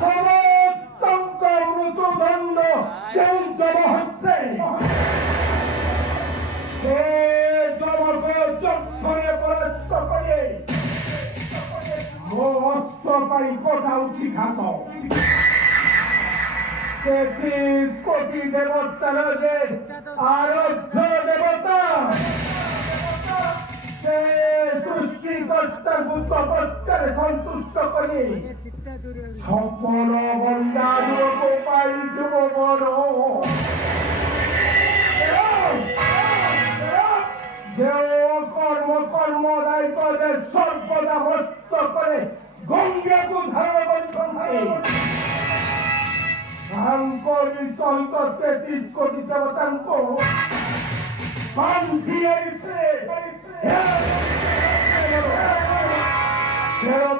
সমস্ত মৃত্যুদণ্ড কেউ জমা হচ্ছে সে জমাকে যক্ষণে পরাস্ত করে অস্ত্র পাই গোটা উচিঘাত 33 কোটি দেবতার যে আরাধ্য দেবতা সে সৃষ্টিকর্তার তপস্যারে সন্তুষ্ট করে সকল বন্যাদিকে পাই যুবগণ যে কর্মদায় করে সর্বদা হস্ত করে গঙ্গাকে ধারণ করে তাঙ্করি সহিত 33 কোটি দেবতাঙ্ক বান্ধিয়েছে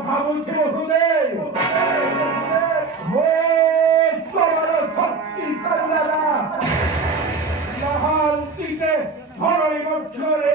ভাবুছি বহুদেব শক্তিশালী মহান্তিকে ধরণী বছরে